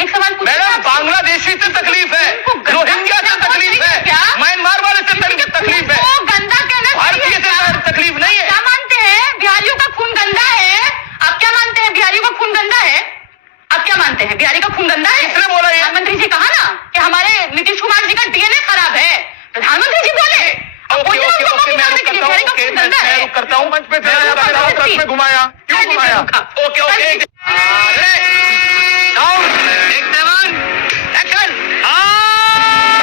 एक सवाल पूछिए। मैडम बांग्लादेशी से तकलीफ है, रोहिंग्या से तकलीफ है, म्यांमार वाले से तकलीफ है, गंदा कहना भारतीय से तकलीफ नहीं है। क्या मानते हैं बिहारियों का खून गंदा है? आप क्या मानते हैं बिहारियों का खून गंदा है? आप क्या मानते हैं बिहारी का खून गंदा है? किसने बोला? प्रधानमंत्री जी कहा ना कि हमारे नीतीश कुमार जी का डीएनए खराब है, प्रधानमंत्री जी बोले। मैं करता हूँ मंच पे में घुमाया, क्यों घुमाया? ओके ओके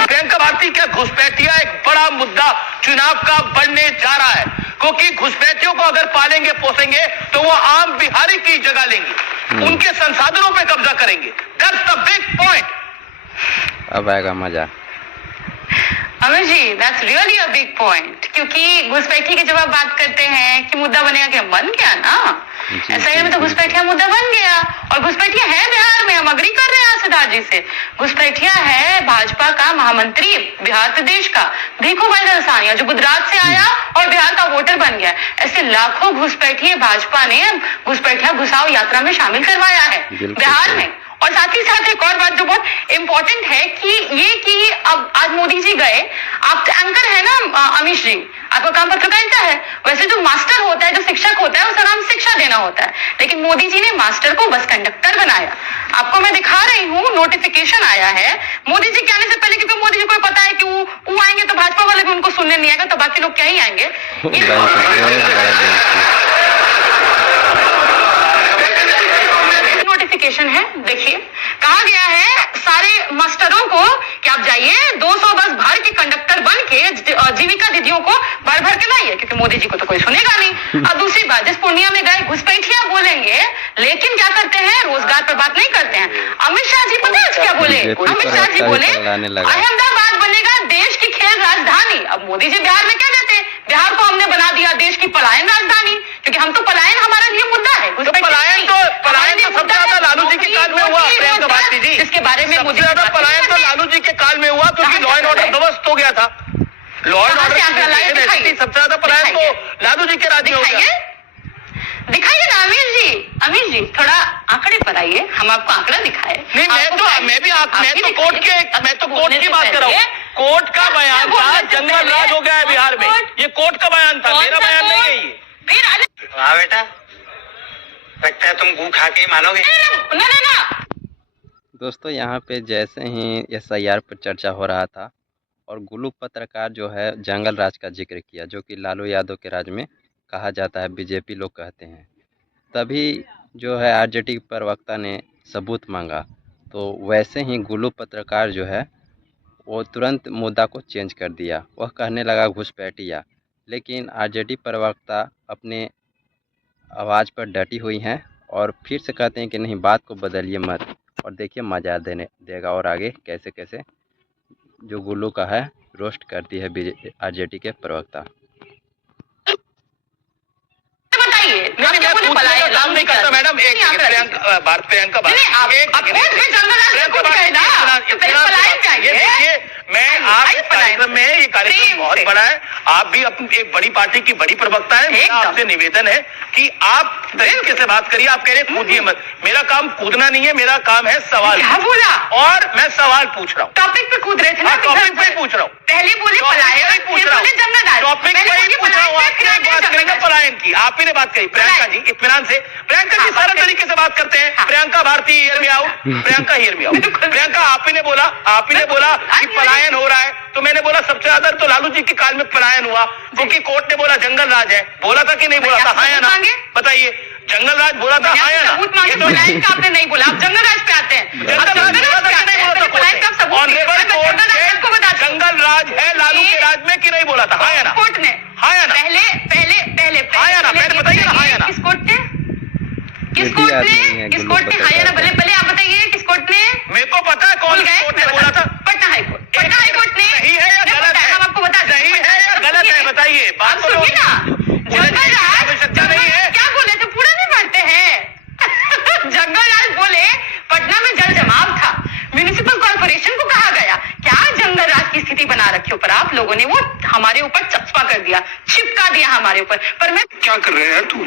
प्रियंका भारती क्या घुसपैठिया एक बड़ा मुद्दा चुनाव का बनने जा रहा है, क्योंकि घुसपैठियों को अगर पालेंगे पोसेंगे तो वो आम बिहारी की जगह लेंगे, उनके संसाधनों पे कब्जा करेंगे। That's the big point. अब आएगा मजा। Amit ji, that's really a big point, क्योंकि घुसपैठी की जब आप बात करते हैं कि मुद्दा बनेगा, कि बन गया ना, ऐसा में तो घुसपैठिया मुद्दा बन गया। और घुसपैठिया है बिहार में, हम अग्री कर रहे हैं सिद्धार्थ जी से। घुसपैठिया है भाजपा का महामंत्री बिहार प्रदेश का भीखू भाई दलसानिया, जो गुजरात से आया और बिहार का वोटर बन गया। ऐसे लाखों घुसपैठिए भाजपा ने घुसपैठिया घुसाओ यात्रा में शामिल करवाया है बिहार में। और साथ ही साथ एक और बात जो बहुत इंपॉर्टेंट है कि अब आज मोदी जी गए, आप एंकर है ना अमीश जी, आपका काम पत्रकारिता है। वैसे जो मास्टर होता है, जो शिक्षक होता है, उसका नाम शिक्षा देना होता है, लेकिन मोदी जी ने मास्टर को बस कंडक्टर बनाया। आपको मैं दिखा रही हूँ, नोटिफिकेशन आया है मोदी जी के आने से पहले, क्योंकि मोदी जी को पता है कि वो आएंगे तो भाजपा वाले भी उनको सुनने नहीं आएगा, तो बाकी लोग क्या ही आएंगे। नोटिफिकेशन है, देखिए कहा गया है सारे मास्टरों को कि आप जाइए 200 बस भर के कंडक्टर बन के जीविका दीदियों को भर भर के लाइए, क्योंकि मोदी जी को तो कोई सुनेगा नहीं। और दूसरी बात, जिस पूर्णिया में गए घुसपैठिया बोलेंगे, लेकिन क्या करते हैं, रोजगार पर बात नहीं करते हैं। अमित शाह जी पता है क्या बोले? अमित शाह जी बोले अहमदाबाद बनेगा देश की खेल राजधानी। अब मोदी जी बिहार में क्या कहते हैं, बिहार को हमने बना दिया देश की पलायन राजधानी, क्योंकि हम तो पलायन, हमारा ये मुद्दा है। पलायन तो सबसे ज्यादा लालू जी के काल में हुआ प्रियंका भारती जी, जिसके बारे में मुझे ज्यादा पलायन तो लालू जी के काल में हुआ, क्योंकि लॉ एंड ऑर्डर ध्वस्त हो गया था। लॉ एंड ऑर्डर सबसे ज्यादा पलायन तो लालू जी के राज में हो गया। दिखाइए ना अमीर जी थोड़ा आंकड़े पर आइए, हम आपको आंकड़ा दिखाए। नहीं, मैं तो कोर्ट की बात कर रहा हूँ। कोर्ट का बयान था जंगल राज हो गया है बिहार में, ये कोर्ट का बयान था, मेरा बयान नहीं है ये। हाँ बेटा, लगता है तुम गू खा के ही मानोगे। ना। दोस्तों यहाँ पे जैसे ही SIR पर चर्चा हो रहा था और गुल्लू पत्रकार जो है जंगल राज का जिक्र किया, जो कि लालू यादव के राज में कहा जाता है, बीजेपी लोग कहते हैं, तभी जो है RJD प्रवक्ता ने सबूत मांगा। तो वैसे ही गुल्लू पत्रकार जो है वो तुरंत मुद्दा को चेंज कर दिया, वह कहने लगा घुसपैठिया। लेकिन RJD प्रवक्ता अपने आवाज़ पर डटी हुई हैं और फिर से कहते हैं कि नहीं, बात को बदलिए मत। और देखिए मजा देगा और आगे कैसे कैसे जो गुल्लू का है रोस्ट करती है RJD के प्रवक्ता। काम नहीं करता मैडम, मैं आज कार्यक्रम में, ये कार्यक्रम बहुत बड़ा है, आप भी अपनी एक बड़ी पार्टी की बड़ी प्रवक्ता है, मेरा आपसे निवेदन है कि आप तरीके से बात करिए। आप कह रहे कूदिए मत, मेरा काम कूदना नहीं है, मेरा काम है सवाल। क्या बोला? और मैं सवाल पूछ रहा हूँ। टॉपिक पे कूद रहे थे ना, टॉपिक पे पूछ रहा हूँ। पहले बोले पलायन, पूछ रहा हूँ, टॉपिक पे ही पूछ रहा हूँ। आपने बात करेंगे पलायन की, आप ही ने बात करी। प्रियंका जी इत्मीनान से, प्रियंका जी सारे तरीके से बात करते हैं। प्रियंका भारती हियर में आओ, प्रियंका हियर में आओ। प्रियंका आप ही ने बोला कि पलायन हो रहा है, तो मैंने बोला सबसे ज्यादा तो लालू जी के काल में पलायन हुआ, क्योंकि कोर्ट ने बोला जंगल राज है। बोला था कि नहीं बोला था? हाँ या ना बताइए, जंगल राज बोला था हाँ या ना? आपने नहीं बोला, आप जंगल राज पे आते हैं। जंगल राज है लालू के राज में कि नहीं बोला था? हाँ या ना? कोर्ट ने हाँ या ना? पहले हाँ या ना? पहले बताइए ना हाँ या ना? किस कोर्ट ने हाँ या ना? भले आप बताइए किस कोर्ट ने? मेरे को पता है कौन कोर्ट ने बोला था। पटना हाईकोर्ट ने। सही है या गलत है? हम आपको बता दें, सही है या गलत है बताइए। बात सुनिए ना, सच्चा नहीं है। क्या बोले थे, पूरा नहीं पढ़ते हैं। जंगल राज बोले पटना में जल जमाव था, म्युनिसिपल कॉर्पोरेशन को कहा गया। क्या जंगल राज की स्थिति बना रखी ऊपर आप लोगों ने, वो हमारे ऊपर चस्पा कर दिया, चिपका दिया हमारे ऊपर। पर मैं क्या कर रहे हैं तू?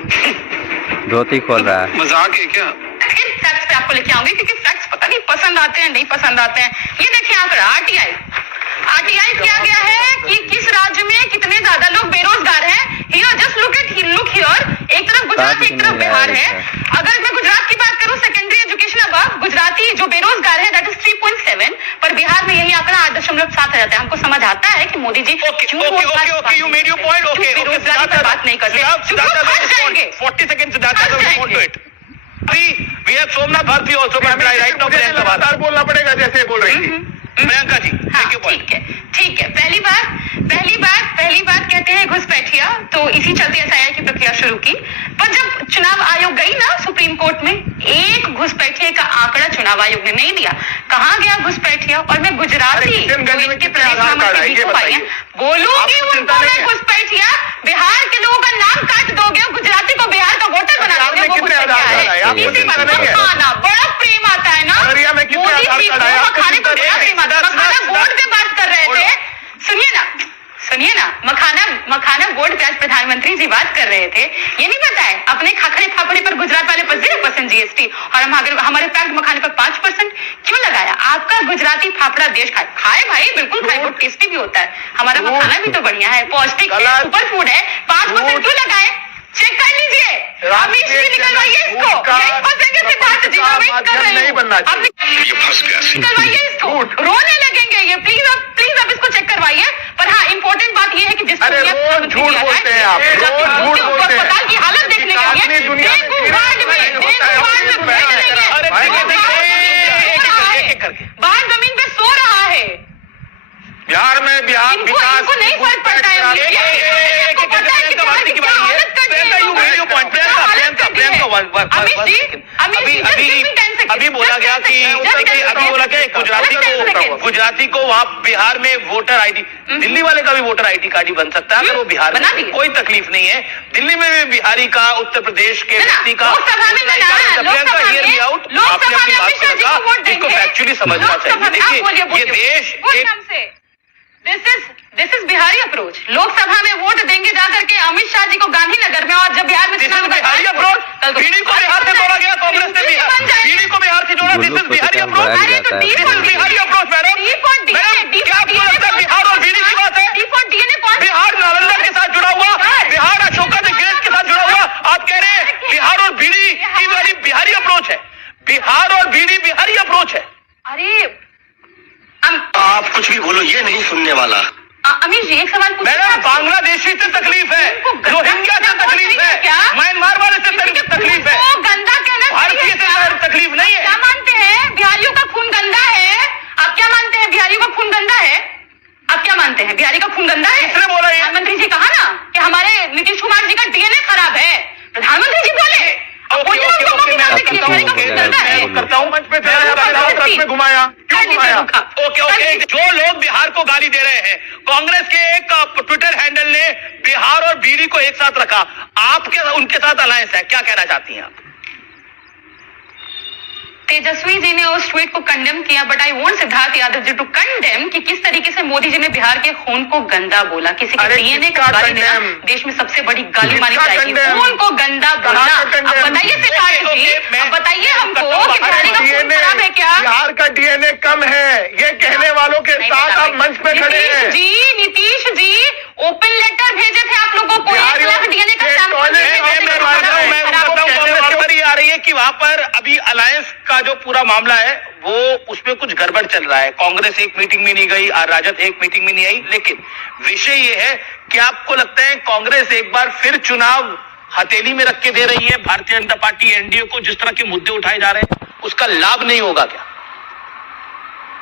धोती खोल रहा है, मजाक है क्या? फैक्ट्स पे आपको लेके आऊंगी, क्योंकि फैक्ट्स पता कि पसंद आते हैं नहीं पसंद आते हैं। ये देखिए आंकड़ा आरटीआई किया गया है कि किस राज्य में कितने ज्यादा लोग बेरोजगार हैं। हियर जस्ट लुक हियर, एक तरफ गुजरात एक तरफ बिहार है। अगर मैं गुजरात की बात करूं, सेकेंडरी एजुकेशन अबव गुजराती जो बेरोजगार है दैट इज 3.7, पर बिहार में यही आंकड़ा 8.7 आ जाता है। हमको समझ आता है कि Modi ji you made your point. Okay बेरोजगारी पर बात नहीं करते, 40 second we have Somnath Bharti also, but right now Priyanka लगातार बोलना पड़ेगा जैसे बोल रही थी प्रियंका जी। ठीक है। पहली बात कहते हैं घुसपैठिया, तो इसी चलते एसआईआर की प्रक्रिया शुरू की। पर जब चुनाव आयोग गई ना सुप्रीम कोर्ट में, एक घुसपैठिए का आंकड़ा चुनाव आयोग ने नहीं दिया। कहाँ गया घुसपैठिया? और मैं गुजराती के प्रदेश बोलूंगी उनको, मैं घुसपैठिया बिहार के लोगों का नाम काट दोगे, गुजराती को बिहार का वोटर बना दोगे, वो घुसपैठिया है। खाना बड़ा प्रेम आता है ना मोदी जी को, खाने को बड़ा प्रेम आता है। मखाना बोर्ड पे बात कर रहे थे, सुनिए ना मखाना बोर्ड पे आज प्रधानमंत्री जी बात कर रहे थे। ये नहीं पता है अपने खाखरे फाफड़े पर गुजरात वाले पर 0% जीएसटी और हमारे पैक्ड मखाने पर 5% क्यों लगाया? आपका गुजराती फाफड़ा देश खाए भाई, बिल्कुल खाए, बहुत टेस्टी भी होता है। हमारा मखाना भी तो बढ़िया है, पौष्टिक है, सुपर फूड है। 5% क्यों लगाए? चेक कर लीजिए, अमित जी निकलवाइए इसको, यही फंसेंगे सिद्धार्थ जी, मैं वेट कर रही हूँ। ये फंस गया। निकलवाइए इसको, रोने लगेंगे ये। प्लीज आप इसको चेक करवाइए। पर हाँ, इंपॉर्टेंट बात ये है कि जिस झूठ बोलते हैं आप, अस्पताल की हालत देखने के लिए डेंगू वार्ड बाहर जमीन पे सो रहा है। बिहार में इनको नहीं फर्क पड़ता है। अभी बोला गया कि गुजराती को वहाँ बिहार में वोटर आईडी, दिल्ली वाले का भी वोटर आईडी कार्ड ही बन सकता है अगर वो बिहार में, कोई तकलीफ नहीं है। दिल्ली में भी बिहारी का, उत्तर प्रदेश के व्यक्ति का प्रियंका हियर मी आउट, आपने अपनी बात को रखा, इसको फैक्चुअली समझना चाहिए। देखिए ये देश this is Bihari approach. Lok Sabha में वोट देंगे जाकर के अमित शाह जी को गांधीनगर में, और जब बिहार में बिहारी अप्रोच, बीडी को बिहार से जोड़ा गया, कांग्रेस ने बीडी को बिहार से जोड़ा। This is Bihari approach, Bihari approach madam. क्या आपको लगता है बिहार और बीडी की बात है? बिहार नालंदा के साथ जुड़ा हुआ, बिहार अशोका द ग्रेट के साथ जुड़ा हुआ, आप कह रहे हैं बिहार और बीडी की वाली बिहारी अप्रोच है? बिहार और बीडी बिहारी अप्रोच है। अरे आप कुछ भी बोलो, ये नहीं सुनने वाला। अमित जी एक सवाल पूछिए। मैडम बांग्लादेशी से तकलीफ है, रोहिंग्या से तकलीफ है, म्यांमार वाले से तकलीफ है, गंदा कहना भारतीय से तकलीफ नहीं है। क्या मानते हैं बिहारियों का खून गंदा है? आप क्या मानते हैं बिहारियों का खून गंदा है? आप क्या मानते हैं बिहारी का खून गंदा है? किसने बोला? प्रधानमंत्री जी कहा ना कि हमारे नीतीश कुमार जी का डीएनए खराब है, प्रधानमंत्री जी बोले। करता हूँ मंच पे घुमाया, ओके। जो लोग बिहार को गाली दे रहे हैं, कांग्रेस के एक ट्विटर हैंडल ने बिहार और बीडी को एक साथ रखा, आपके उनके साथ अलायंस है, क्या कहना चाहती हैं आप? तेजस्वी जी ने उस ट्वीट को कंडेम किया, but I want Siddharth Yadav ji to condemn कि किस तरीके से मोदी जी ने बिहार के खून को गंदा बोला। किसी के डीएनए का गाली देना देश में सबसे बड़ी गाली मानी जाएगी। खून को गंदा बोलना। अब बताइए सिद्धार्थ जी, अब बताइए हमको कि बिहारी का खून खराब है क्या? बिहार का डीएनए कम है, ये कहने वालों के साथ आप मंच पे खड़े हैं। नीतीश जी ओपन लेटर भेजे थे आप लोगों को, 1 लाख डीएनए का आ रही है कि वहां पर अभी अलायंस का जो पूरा मामला है वो उसमें कुछ गड़बड़ चल रहा है। कांग्रेस एक मीटिंग में नहीं गई और राजद एक मीटिंग में नहीं आई, लेकिन विषय ये है कि आपको लगता है कांग्रेस एक बार फिर चुनाव हथेली में रख के दे रही है भारतीय जनता पार्टी एनडीए को? जिस तरह के मुद्दे उठाए जा रहे हैं उसका लाभ नहीं होगा क्या?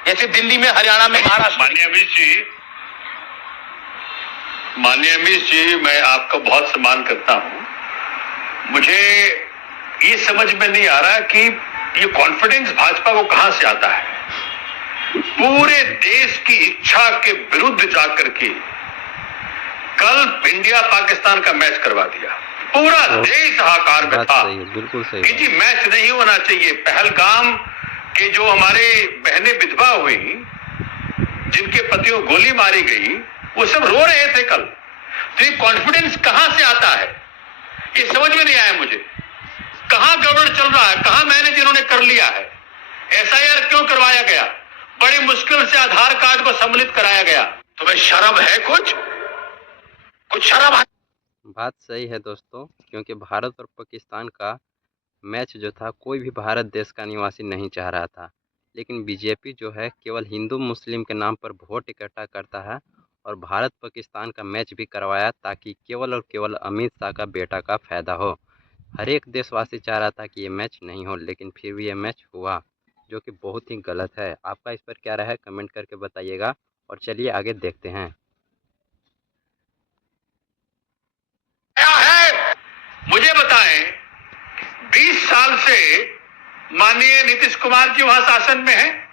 जैसे दिल्ली में, हरियाणा में, महाराष्ट्र। माननीय अमित जी, मैं आपका बहुत सम्मान करता हूं। मुझे ये समझ में नहीं आ रहा कि ये कॉन्फिडेंस भाजपा को कहां से आता है। पूरे देश की इच्छा के विरुद्ध जाकर के कल इंडिया पाकिस्तान का मैच करवा दिया। पूरा देश हाहाकार में था। बिल्कुल सही कि जी मैच नहीं होना चाहिए। पहलगाम के जो हमारे बहनें विधवा हुई, जिनके पतियों गोली मारी गई, वो सब रो रहे थे कल। तो ये कॉन्फिडेंस कहां से आता है, ये समझ में नहीं आया मुझे। कहां गड़बड़ चल रहा है, कहां मैनेज इन्होंने कर लिया है। एसआईआर क्यों करवाया गया? बड़ी मुश्किल से आधार कार्ड को सम्मिलित कराया गया। तुम्हें शर्म है? कुछ शर्म है? बात सही है दोस्तों, क्योंकि भारत और पाकिस्तान का मैच जो था कोई भी भारत देश का निवासी नहीं चाह रहा था, लेकिन बीजेपी जो है केवल हिंदू मुस्लिम के नाम पर वोट इकट्ठा करता है और भारत पाकिस्तान का मैच भी करवाया ताकि केवल और केवल अमित शाह का बेटा का फ़ायदा हो। हर एक देशवासी चाह रहा था कि ये मैच नहीं हो, लेकिन फिर भी ये मैच हुआ, जो कि बहुत ही गलत है। आपका इस पर क्या राय है कमेंट करके बताइएगा, और चलिए आगे देखते हैं। मुझे बताएं, 20 साल से माननीय नीतीश कुमार जी वहां शासन में हैं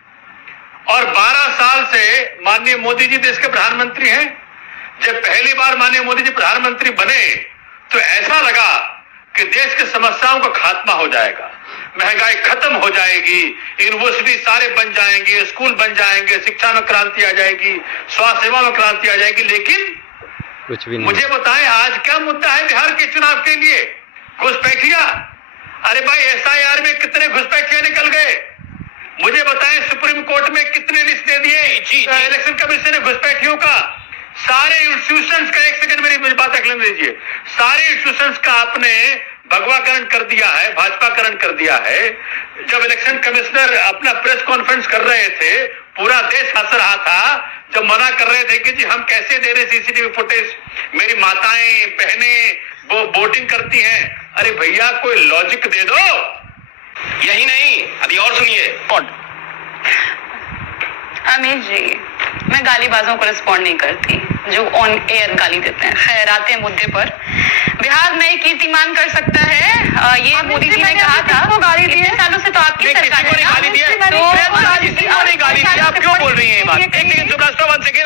और 12 साल से माननीय मोदी जी देश के प्रधानमंत्री हैं। जब पहली बार माननीय मोदी जी प्रधानमंत्री बने तो ऐसा लगा कि देश की समस्याओं का खात्मा हो जाएगा, महंगाई खत्म हो जाएगी, यूनिवर्सिटी सारे बन जाएंगे, स्कूल बन जाएंगे, शिक्षा में क्रांति आ जाएगी, स्वास्थ्य सेवा में क्रांति आ जाएगी। लेकिन कुछ भी नहीं। मुझे बताएं आज क्या मुद्दा है बिहार के चुनाव के लिए? घुसपैठिया। अरे भाई एसआईआर में कितने घुसपैठिया निकल गए? मुझे बताएं सुप्रीम कोर्ट में कितने लिस्ट दे दिए इलेक्शन कमीशन ने घुसपैठियों का? सारे इंस्टीट्यूशंस का, एक सेकंड मेरी बात अगले दीजिए, सारे इंस्टीट्यूशंस का आपने भगवाकरण कर दिया है, भाजपाकरण कर दिया है। जब इलेक्शन कमिश्नर अपना प्रेस कॉन्फ्रेंस कर रहे थे, पूरा देश हंस रहा था जब मना कर रहे थे कि जी हम कैसे दे रहे सीसीटीवी फुटेज, मेरी माताएं बहनें वो वोटिंग करती हैं। अरे भैया कोई लॉजिक दे दो। यही नहीं, अभी और सुनिए। अमित जी, मैं गालीबाजों को रिस्पॉन्ड नहीं करती जो ऑन एयर गाली देते हैं। खैर आते हैं मुद्दे पर। बिहार नए कीर्तिमान कर सकता है, ये मोदी जी ने कहा था। इतने सालों से तो आपकी सरकार है ना, गाली दिया, आप क्यों बोल रही हैं ये बात? एक सेकंड चुप रहो, वन सेकंड।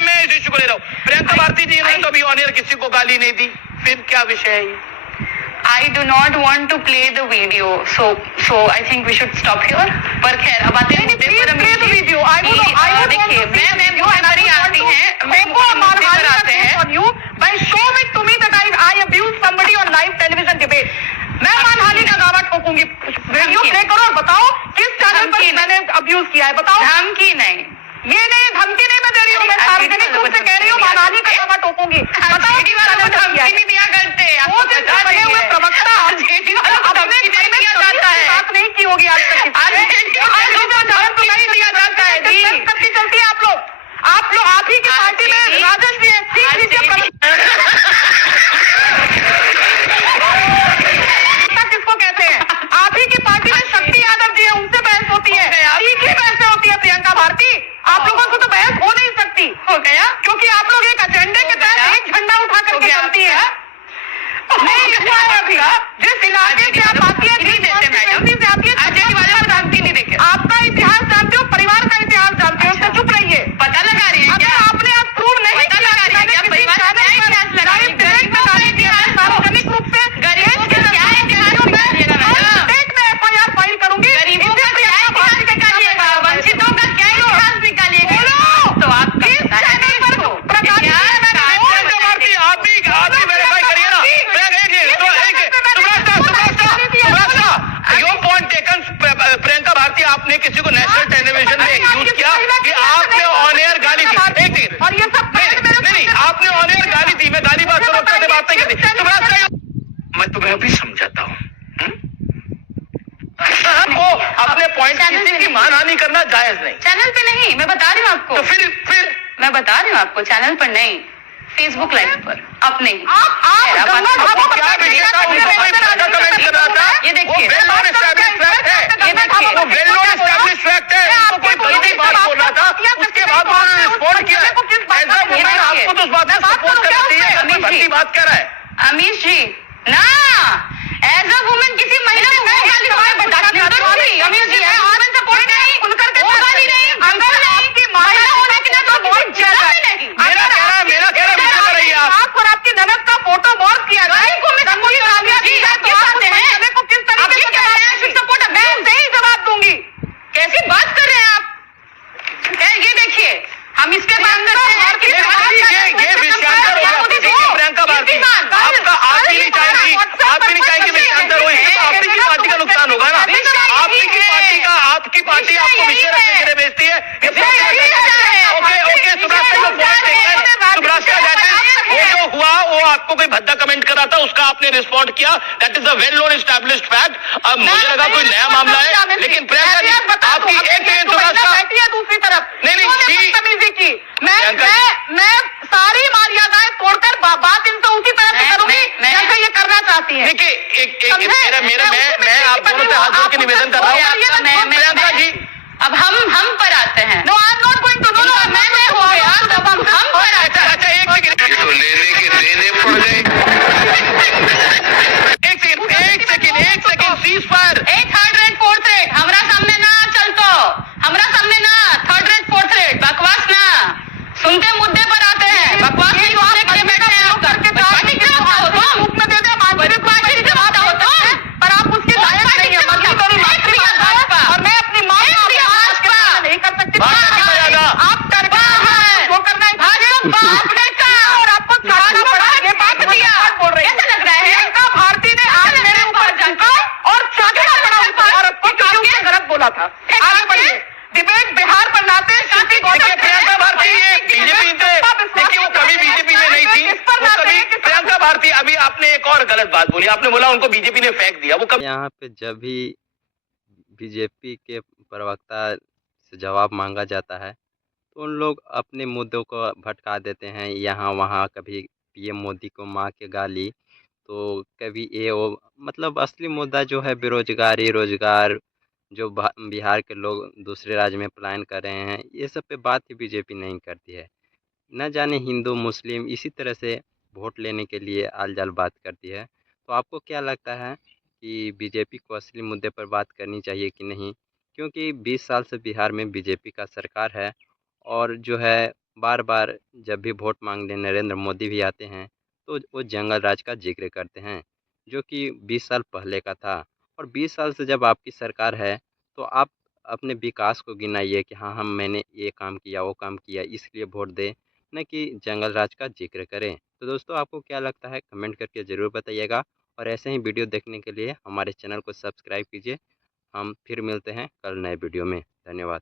मैं इस इश्यू को ले रहा हूँ। प्रियंका भारती जी ने कभी ऑन एयर किसी को गाली नहीं दी, फिर क्या विषय है ये? I do not want to play the video, so I think we should stop here. पर खैर अब आते हैं मुद्दे पर। देखिए मैं हमारी आती हैं, मैं मुद्दे पर आते हैं। By show it to me that I abuse somebody on live television debate. मैं मानहानि का दावा ठोकूंगी। वीडियो प्ले करो और बताओ किस चैनल पर मैंने अब्यूज किया है, बताओ। धमकी नहीं, ये नहीं, धमकी नहीं मैं दे रही हूँ, मैं सार्वजनिक रूप से कह रही हूँ मानहानि का दावा ठोकूंगी। बताओ किस चैनल पर किया है। नहीं दिया करते वो दिन से बने हुए प्रवक्ता बात नहीं की होगी आज तक। चलती है आप ही की पार्टी में राजन जी है, किसको कहते हैं? आप ही की पार्टी में शक्ति यादव जी है, उनसे बहस होती है। ठीक ही बहस होती है प्रियंका भारती, आप लोगों से तो बहस हो नहीं सकती। हो गया, क्योंकि आप लोग एक एजेंडे के तहत एक झंडा उठा करके चलती है। नहीं हुआ है अभी। जिस इलाके से आप आती है, आपका इतिहास जानते हो, परिवार का इतिहास जानते हो, उससे चुप रहिए। पता लगा रही है क्या? आपने अब प्रूव नहीं किया, सार्वजनिक रूप से स्टेट में एफआईआर फाइल करूंगी। गरीबों का क्या इतिहास निकालिएगा, वंचितों का क्या इतिहास निकालिएगा? तो आप चैनल पर वेरीफाई करिए ना। Your point taken. Priyanka Bharti, आपने किसी को नेशनल टेलीविजन में यूज किया कि आपने ऑन एयर गाली दी। और ये सब नहीं, आपने ऑन एयर गाली दी। मैं गाली बात से बात नहीं करती। मैं तुम्हें अभी समझाता हूँ। वो अपने पॉइंट की मानहानि करना जायज नहीं। चैनल पे नहीं, मैं बता रही हूँ आपको। तो फिर मैं बता रही हूँ आपको, चैनल पर नहीं, फेसबुक लाइव पर अपने ही। ये देखिए, बात कर रहा है अमीश जी ना, एज अ वुमेन किसी महिला को अमीश जी है, सपोर्ट नहीं, वो गाली नहीं, महिला होने के नाते बहुत ज्यादा नहीं। मेरा कह रहा है, आप और आपकी ननद का फोटो मॉर्फ किया जाए। आपको कोई भद्दा कमेंट करा था, उसका आपने रिस्पॉन्ड किया। That is a well known established fact. अब मुझे लगा कोई नया मामला है, लेकिन प्रियंका जी आपकी एक दूसरी तरफ नहीं, बदतमीजी की। मैं सारी मर्यादाएं तोड़कर बात इनसे उसी तरह से करूंगी जैसे ये करना चाहती है। देखिए मैं आप दोनों से हाथ जोड़ के निवेदन कर रहा हूँ। प्रियंका जी अब हम पर आते हैं। No I am not going to no. मैं हो गया, तब हम पर आते हैं। अच्छा एक सेकंड, तो लेने के देने पड़ गए। एक सेकंड सीज फायर। ए थर्ड रेट फोर्थ रेट हमरा सामने ना चलतो, हमरा सामने ना थर्ड रेट फोर्थ रेट बकवास ना, सुनते मुद्दे पर आते हैं। बकवास नहीं सुनने के लिए बैठे हैं आप करके। पार्टी के होता हो तुम, मुख में दे दे मानसिक पार्टी के होता हो तुम, पर आप उसके लायक नहीं है। मर्जी मेरी भाजपा और मैं अपनी मां का भाजपा नहीं कर सकती। आप करवा है वो करना है भाजपा आपने का, और आपको छाड़ना पड़ा। ये बात दिया बोल रही है, कैसा लग रहा है? प्रियंका भारती ने आज मेरे ऊपर झुका और छाड़ना पड़ा उस औरत को, क्योंकि उसने गलत बोला था। आगे बढ़िए, डिबेट बिहार पर लाते हैं। प्रियंका भारती ये बीजेपी देखिए वो कभी बीजेपी में नहीं थी, वो कभी प्रियंका भारती। अभी आपने एक और गलत बात बोली, आपने बोला उनको बीजेपी ने फेंक दिया। वो कभी यहाँ पे जब भी बीजेपी के प्रवक्ता से जवाब मांगा जाता है तो उन लोग अपने मुद्दों को भटका देते हैं यहाँ वहाँ। कभी पीएम मोदी को माँ के गाली, तो कभी ये वो, मतलब असली मुद्दा जो है बेरोजगारी, रोजगार, जो बिहार के लोग दूसरे राज्य में पलायन कर रहे हैं, ये सब पे बात ही बीजेपी नहीं करती है। न जाने हिंदू मुस्लिम इसी तरह से वोट लेने के लिए आल जाल बात करती है। तो आपको क्या लगता है कि बीजेपी को असली मुद्दे पर बात करनी चाहिए कि नहीं? क्योंकि 20 साल से बिहार में बीजेपी का सरकार है और जो है बार बार जब भी वोट मांगने नरेंद्र मोदी भी आते हैं तो वो जंगल राज का जिक्र करते हैं, जो कि 20 साल पहले का था। और 20 साल से जब आपकी सरकार है तो आप अपने विकास को गिनाइए कि हाँ मैंने ये काम किया वो काम किया, इसलिए वोट दे, न कि जंगल राज का जिक्र करें। तो दोस्तों आपको क्या लगता है कमेंट करके ज़रूर बताइएगा, और ऐसे ही वीडियो देखने के लिए हमारे चैनल को सब्सक्राइब कीजिए। हम फिर मिलते हैं कल नए वीडियो में। धन्यवाद।